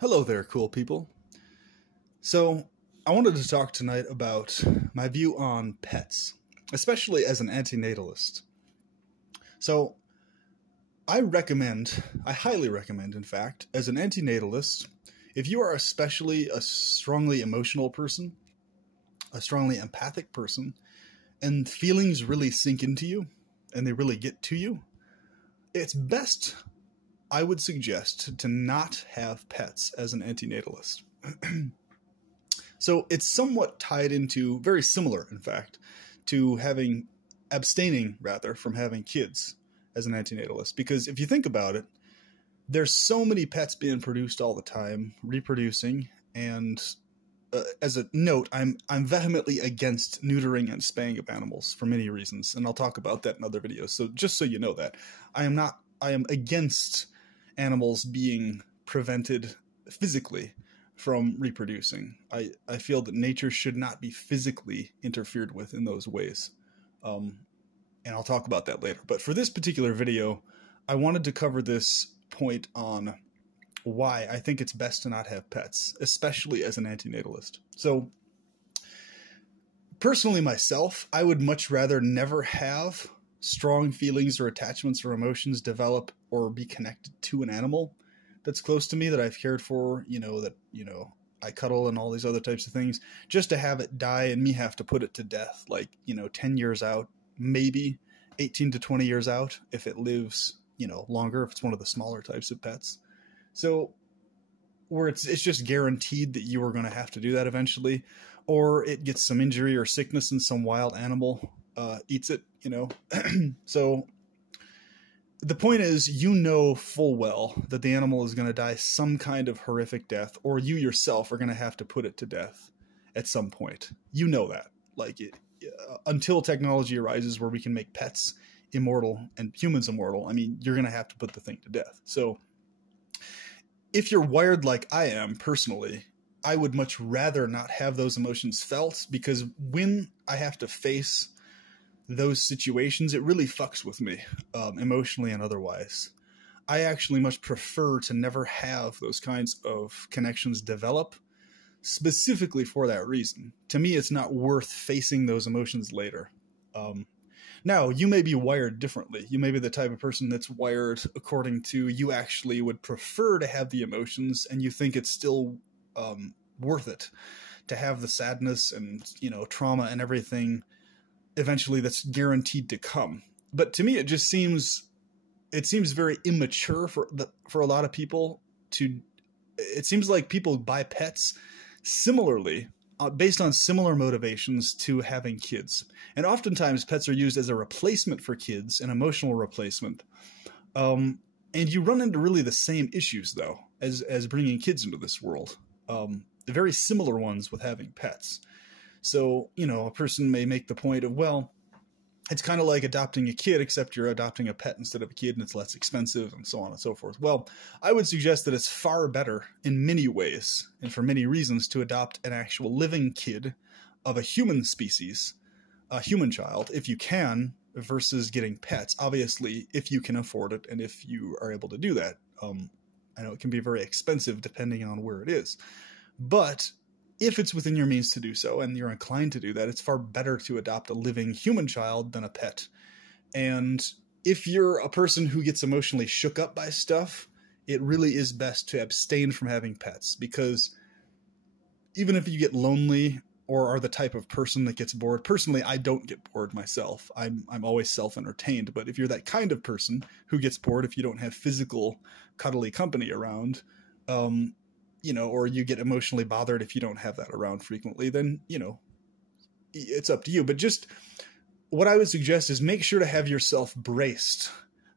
Hello there, cool people. So, I wanted to talk tonight about my view on pets, especially as an antinatalist. So, I highly recommend, in fact, as an antinatalist, if you are especially a strongly emotional person, a strongly empathic person, and feelings really sink into you, and they really get to you, it's best, I would suggest, to not have pets as an antinatalist. So it's somewhat tied into, very similar, in fact, to abstaining, rather, from having kids as an antinatalist. Because if you think about it, there's so many pets being produced all the time, reproducing, and as a note, I'm vehemently against neutering and spaying of animals for many reasons, and I'll talk about that in other videos. So just so you know that, I am against animals being prevented physically from reproducing. I feel that nature should not be physically interfered with in those ways. And I'll talk about that later. But for this particular video, I wanted to cover this point on why I think it's best to not have pets, especially as an antinatalist. So, personally myself, I would much rather never have strong feelings or attachments or emotions develop or be connected to an animal that's close to me, that I've cared for, I cuddle and all these other types of things, just to have it die and me have to put it to death, 10 years out, maybe 18 to 20 years out, if it lives, longer, if it's one of the smaller types of pets. So where it's just guaranteed that you are going to have to do that eventually, or it gets some injury or sickness and some wild animal eats it, So the point is, full well that the animal is going to die some kind of horrific death, or you yourself are going to have to put it to death at some point. You know that. Until technology arises where we can make pets immortal and humans immortal, you're going to have to put the thing to death. So if you're wired like I am personally, I would much rather not have those emotions felt, because when I have to face those situations, it really fucks with me, emotionally and otherwise. I actually much prefer to never have those kinds of connections develop, specifically for that reason. To me, it's not worth facing those emotions later. Now, you may be wired differently. You may be the type of person that's wired according to, you actually would prefer to have the emotions, and you think it's still worth it to have the sadness and, trauma and everything eventually that's guaranteed to come. But to me, it seems very immature for a lot of people to. It seems like people buy pets similarly, based on similar motivations to having kids, and oftentimes pets are used as a replacement for kids, an emotional replacement. And you run into really the same issues though as bringing kids into this world. Very similar ones with having pets. So, a person may make the point of, well, it's kind of like adopting a kid, except you're adopting a pet instead of a kid, and it's less expensive, and so on and so forth. Well, I would suggest that it's far better in many ways, and for many reasons, to adopt an actual living kid of a human species, a human child, if you can, versus getting pets. Obviously, if you can afford it, and if you are able to do that. I know it can be very expensive depending on where it is. But if it's within your means to do so, and you're inclined to do that, it's far better to adopt a living human child than a pet. And if you're a person who gets emotionally shook up by stuff, it really is best to abstain from having pets, because even if you get lonely or are the type of person that gets bored, personally, I don't get bored myself. I'm always self-entertained. But if you're that kind of person who gets bored if you don't have physical cuddly company around, or you get emotionally bothered if you don't have that around frequently, then, it's up to you. But just what I would suggest is make sure to have yourself braced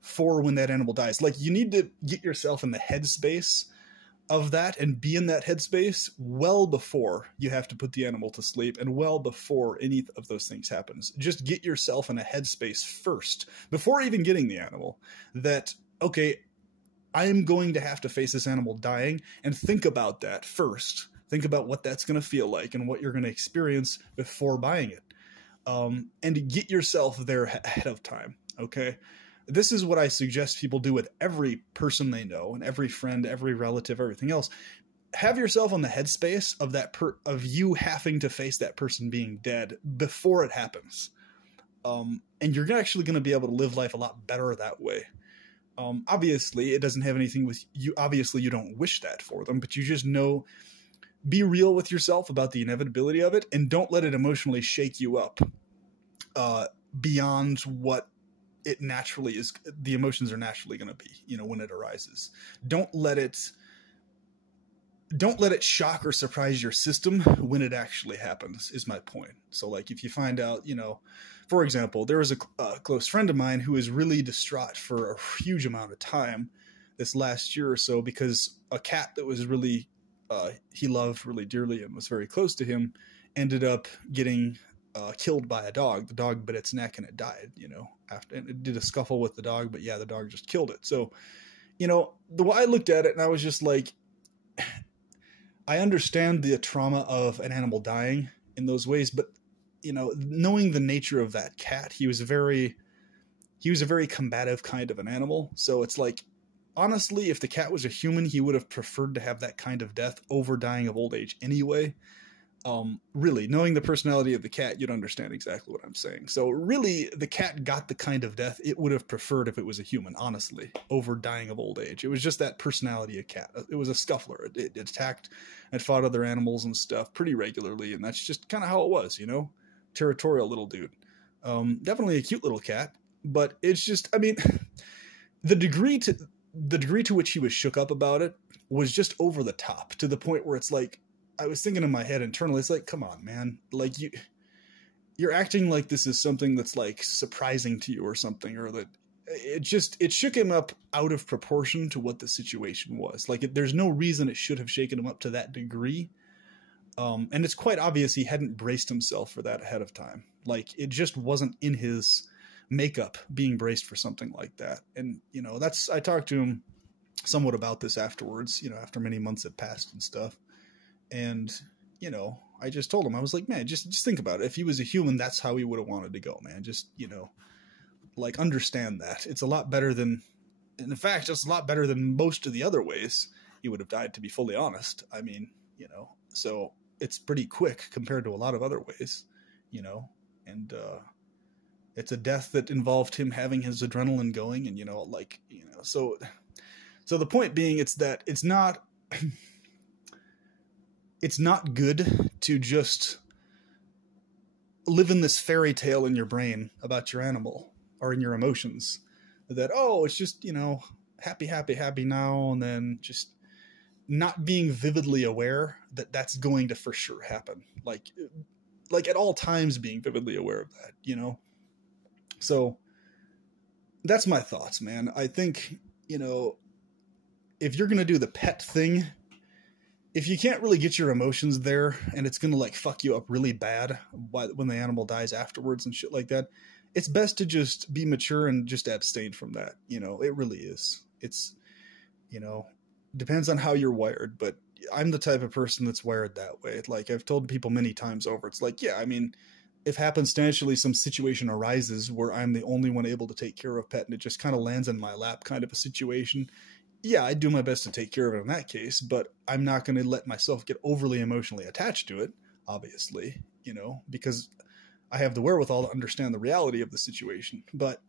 for when that animal dies. You need to get yourself in the headspace of that and be in that headspace well before you have to put the animal to sleep, and well before any of those things happens. Just get yourself in a headspace first, before even getting the animal, that, okay, I am going to have to face this animal dying, and think about that first. Think about what that's going to feel like and what you're going to experience before buying it. And get yourself there ahead of time, okay? this is what I suggest people do with every person they know and every friend, every relative, everything else. Have yourself on the headspace of of you having to face that person being dead before it happens. And you're actually going to be able to live life a lot better that way. Obviously, it doesn't have anything with you. Obviously, you don't wish that for them, but you just know, be real with yourself about the inevitability of it, and don't let it emotionally shake you up beyond what it naturally is. The emotions are naturally going to be, you know, when it arises. Don't let it shock or surprise your system when it actually happens, is my point. So like if you find out, you know, for example, there was a close friend of mine who was really distraught for a huge amount of time this last year or so because a cat that was really, he loved really dearly and was very close to him, ended up getting killed by a dog. The dog bit its neck and it died, you know, after, and it did a scuffle with the dog, but yeah, the dog just killed it. So, you know, the way I looked at it and I was just like, I understand the trauma of an animal dying in those ways, but you know, knowing the nature of that cat, he was a very combative kind of an animal. So it's like, honestly, if the cat was a human, he would have preferred to have that kind of death over dying of old age anyway. Really, knowing the personality of the cat, you'd understand exactly what I'm saying. So really, the cat got the kind of death it would have preferred if it was a human, honestly, over dying of old age. It was just that personality of cat. It was a scuffler. It attacked and fought other animals and stuff pretty regularly, and that's just kind of how it was, you know? Territorial little dude. Definitely a cute little cat, but it's just, I mean, the degree to which he was shook up about it was just over the top, to the point where it's like, I was thinking in my head internally, it's like, come on, man. Like you're acting like this is something that's like surprising to you or something, or that it shook him up out of proportion to what the situation was. Like there's no reason it should have shaken him up to that degree. And it's quite obvious he hadn't braced himself for that ahead of time. Like it just wasn't in his makeup being braced for something like that. And, you know, I talked to him somewhat about this afterwards, you know, after many months had passed and stuff. And, you know, I just told him, I was like, man, just think about it. If he was a human, that's how he would have wanted to go, man. Just, you know, like understand that. It's a lot better than, in fact, it's a lot better than most of the other ways he would have died, to be fully honest. I mean, you know, so it's pretty quick compared to a lot of other ways, you know, and it's a death that involved him having his adrenaline going and, you know, like, you know, so the point being, it's that it's not good to just live in this fairy tale in your brain about your animal or in your emotions that, oh, it's just, you know, happy now, and then just not being vividly aware that that's going to for sure happen. Like at all times being vividly aware of that, you know? So that's my thoughts, man. I think, you know, if you're going to do the pet thing, if you can't really get your emotions there and it's going to like fuck you up really bad when the animal dies afterwards and shit like that, it's best to just be mature and just abstain from that. You know, it really is. It's, you know, depends on how you're wired, but I'm the type of person that's wired that way. Like I've told people many times over, it's like, yeah, I mean, if happenstantially some situation arises where I'm the only one able to take care of a pet and it just kind of lands in my lap kind of a situation, yeah, I do my best to take care of it in that case, but I'm not going to let myself get overly emotionally attached to it, obviously, you know, because I have the wherewithal to understand the reality of the situation. But,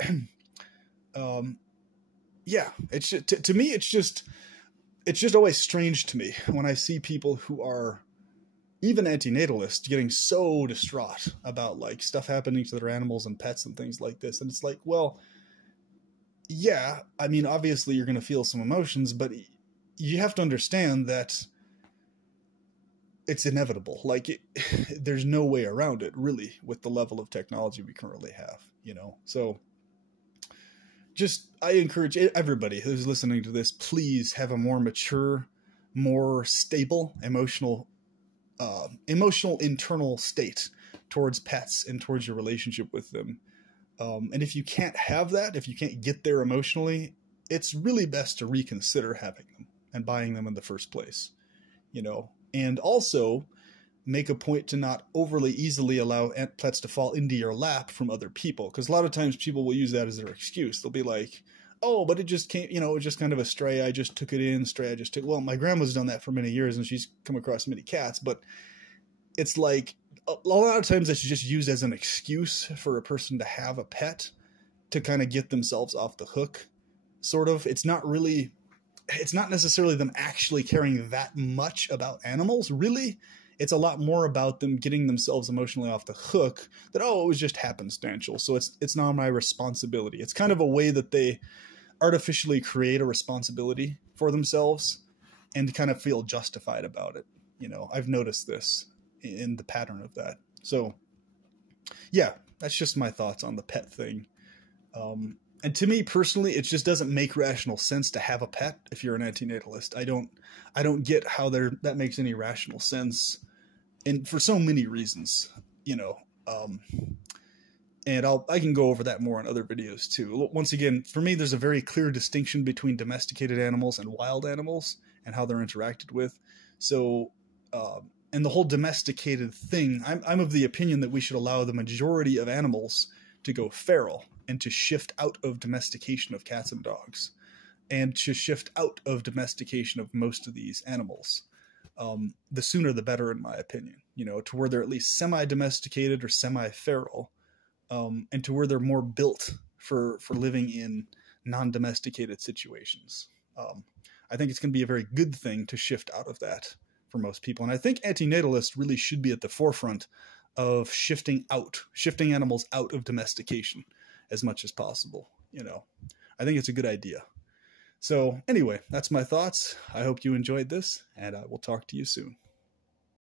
yeah, it's just, to me, it's just always strange to me when I see people who are even antinatalists getting so distraught about like stuff happening to their animals and pets and things like this. And it's like, well, yeah, I mean, obviously you're going to feel some emotions, but you have to understand that it's inevitable. Like there's no way around it really with the level of technology we currently have, you know? So just, I encourage everybody who's listening to this, please have a more mature, more stable emotional internal state towards pets and towards your relationship with them. And if you can't have that, if you can't get there emotionally, it's really best to reconsider having them and buying them in the first place, you know? And also make a point to not overly easily allow pets to fall into your lap from other people. Because a lot of times people will use that as their excuse. They'll be like, oh, but it just came, it was just kind of a stray. I just took it in, stray. I just took, well, my grandma's done that for many years and she's come across many cats. But it's like, a lot of times it's just used as an excuse for a person to have a pet to kind of get themselves off the hook, sort of. It's not necessarily them actually caring that much about animals, really. It's a lot more about them getting themselves emotionally off the hook that, oh, it was just happenstantial, so it's not my responsibility. It's kind of a way that they artificially create a responsibility for themselves and kind of feel justified about it. I've noticed this in the pattern of that. So yeah, that's just my thoughts on the pet thing. And to me personally, it just doesn't make rational sense to have a pet if you're an antinatalist. I don't get how that makes any rational sense, and for so many reasons, and I can go over that more in other videos too. Once again, for me, there's a very clear distinction between domesticated animals and wild animals and how they're interacted with. So, and the whole domesticated thing, I'm of the opinion that we should allow the majority of animals to go feral and to shift out of domestication of cats and dogs, and to shift out of domestication of most of these animals. The sooner the better, in my opinion, to where they're at least semi-domesticated or semi-feral, and to where they're more built for living in non-domesticated situations. I think it's going to be a very good thing to shift out of that for most people. And I think antinatalists really should be at the forefront of shifting animals out of domestication as much as possible. I think it's a good idea. So anyway, that's my thoughts. I hope you enjoyed this, and I will talk to you soon.